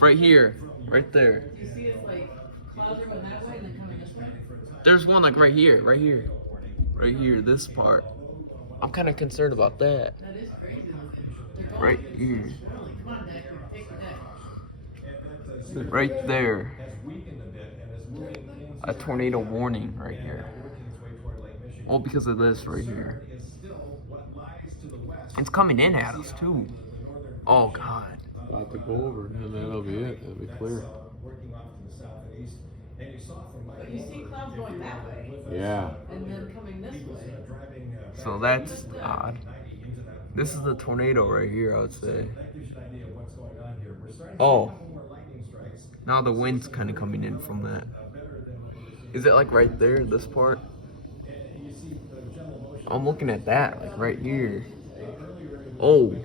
Right here. Right there. You see it's like clouds are going that way and then coming this way? There's one like right here. Right here. Right here. This part. I'm kind of concerned about that. That is crazy looking. They're going Right here. swirling. Come on, Deck. Take the deck. Right there. A tornado warning right here. All because of this right here. It's coming in at us too. Oh God. About to go over, and that'll be it. It'll be clear. But you see clouds going that way Yeah. and then coming this way. So that's odd. This is the tornado right here, I would say. Oh. Now the wind's kind of coming in from that. Is it like right there, this part? I'm looking at that, like right here. Oh.